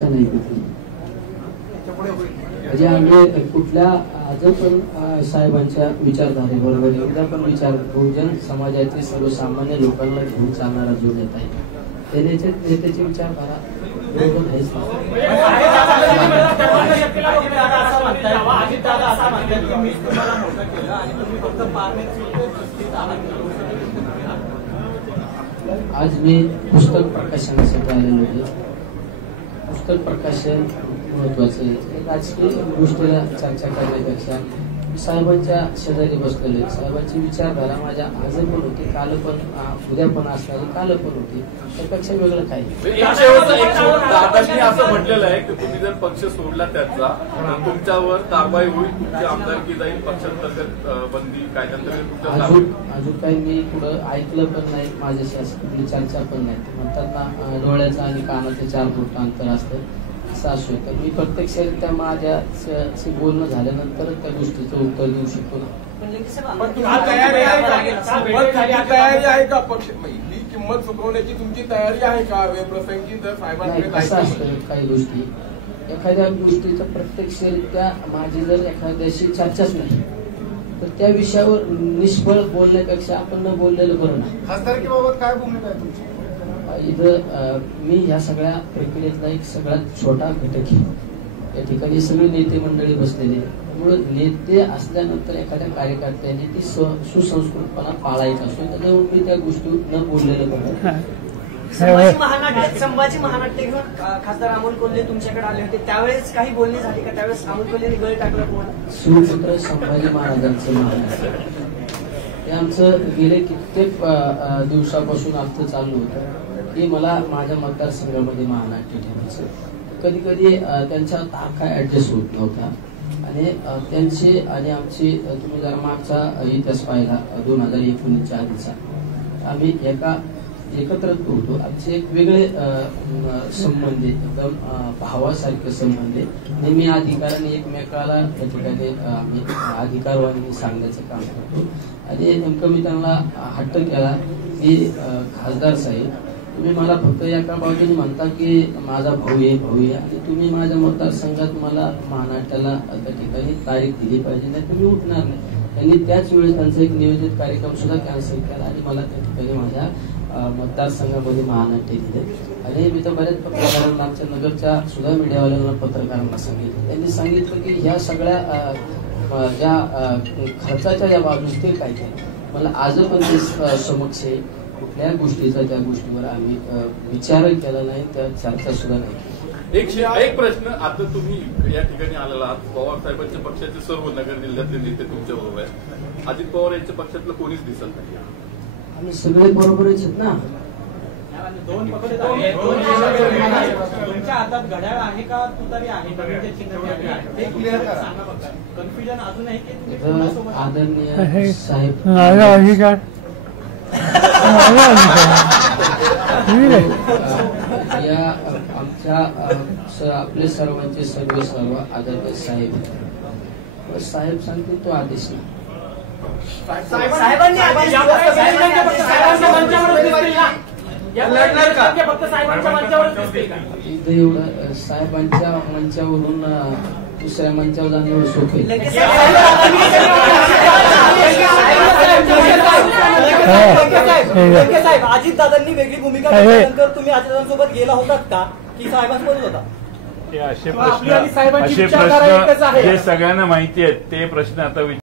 नाही म्हणजे आम्ही कुठल्या अजून पण साहेबांच्या विचारधारेबरोबर एकदा पण विचार बहुजन समाजाचे सर्वसामान्य लोकांना घेऊन चालणारा जो नेता आहे त्याची विचारधारा बरोबर आहेच आज मी पुस्तक प्रकाशनासाठी आलेलो आहे. पुस्तक प्रकाशन महत्वाचं आहे. राजकीय गोष्टीला चर्चा करण्यापेक्षा साहेबांच्या शेजारी बसलेले साहेबांची विचारधारा माझ्या आज पण होती, काल पण, उद्या पण असणारी, काल पण होती. त्यापेक्षा वेगळं काही दादांनी असं म्हटलेलं आहे की तुम्ही जर पक्ष सोडला त्याचा तुमच्यावर कारवाई होईल, तुमची आमदारकी जाईल, पक्षांतर्गत बंदी कायद्यांतर्गत. अजून काही मी पुढं ऐकलं पण नाही, माझ्याशी असं कुठली चर्चा पण नाही. म्हणतात ना डोळ्याचं आणि कानाचं 4 फूट अंतर असतं, असं असू तर मी प्रत्यक्षरित्या माझ्याशी बोलणं झाल्यानंतर त्या गोष्टीचं उत्तर देऊ शकतो ना. तयारी आहे का पक्ष ही किंमत चुकवण्याची तुमची तयारी आहे का वेळप्रसंगी जर साहेबांकडे कसं असतं काही गोष्टी एखाद्या गोष्टीचं प्रत्यक्षरित्या माझी जर एखाद्याशी चर्चाच नाही तर त्या विषयावर निष्फळ बोलण्यापेक्षा आपण न बोललेलं बरं ना. खासदारकीबाबत काय भूमिका आहे तुमची? इथं मी ह्या सगळ्या प्रक्रियेतला एक सगळ्यात छोटा घटक आहे. या ठिकाणी सगळे नेते मंडळी बसलेले, त्यामुळे नेते असल्यानंतर एखाद्या कार्यकर्त्यांनी ती सुसंस्कृतपणा पाळायचा असतो, त्याच्यावर मी त्या गोष्टी न बोललेलं बरं. संभाजी महानाट्य घेऊन खासदार अमोल कोल्हे तुमच्याकडे आले होते, त्यावेळेस काही बोलणी झाली का? त्यावेळेस अमोल कोल्हेने गळ टाकलं तुम्हाला? शिवपुत्र संभाजी महाराजांचं महानाट्य हे आमचं गेले कित्येक दिवसापासून आमचं चालू होतं की मला माझ्या मतदारसंघामध्ये महानाट्य ठेवायचं. कधी कधी त्यांच्या तारखा ऍडजस्ट होत नव्हत्या आणि त्यांची आणि आमची तुम्ही जर मागचा इतिहास पाहिला 2019च्या आधीचा आम्ही एकत्र होतो. आमचे एक वेगळे संबंध एकदम भावासारखे संबंध नेहमी अधिकाराने एकमेकाला या ठिकाणी आम्ही अधिकारवाणी सांगण्याचं काम करतो. आणि नेमकं मी त्यांना हट्ट केला की खासदार साहेब तुम्ही मला फक्त एका बाजूने म्हणता की माझा भाऊ आहे आणि तुम्ही माझ्या मतदारसंघात मला महानाट्याला त्या ठिकाणी तारीख दिली पाहिजे, नाही तुम्ही उठणार नाही. त्यांनी त्याच वेळेस त्यांचा एक नियोजित कार्यक्रम सुद्धा कॅन्सल केला आणि मला त्या ठिकाणी माझ्या मतदारसंघामध्ये महानाट्य दिले. आणि मी तर बऱ्याच पत्रकारांना आमच्या नगरच्या सुद्धा मीडियावाल्यांना पत्रकारांना सांगितलं, त्यांनी सांगितलं की ह्या सगळ्या ज्या खर्चाच्या ज्या बाजूस ते काय केलं. मला आज पण ते समक्ष आहे. कुठल्या गोष्टीचा त्या गोष्टीवर आम्ही विचार केला नाही, त्या चर्चा सुद्धा नाही. एक प्रश्न, आता तुम्ही या ठिकाणी आलेला आहात, पवार साहेबांच्या पक्षाचे सर्व नगर जिल्ह्यातले नेते तुमच्या बरोबर आहेत. अजित पवार यांच्या पक्षातलं कोणीच दिसत नाही. आम्ही सगळे बरोबरच आहेत ना. तुमच्या हातात घड्याळ आहे का तुतारी आहे? कन्फ्युजन अजून आहे की आदरणीय साहेब या आमच्या आपले सर्वांचे सर्व आदरणीय साहेब सांगतील तो आदेश नाही. साहेबांनी एवढं साहेबांच्या मंचावरून दुसऱ्या मंचावर जाणं सोपे. अजित दादांनी वेगळी भूमिका घेतल्यानंतर तुम्ही अजितदादांसोबत गेला होतात का की साहेबांसोबत होता? असे प्रश्न जे सगळ्यांना माहिती आहेत ते प्रश्न आता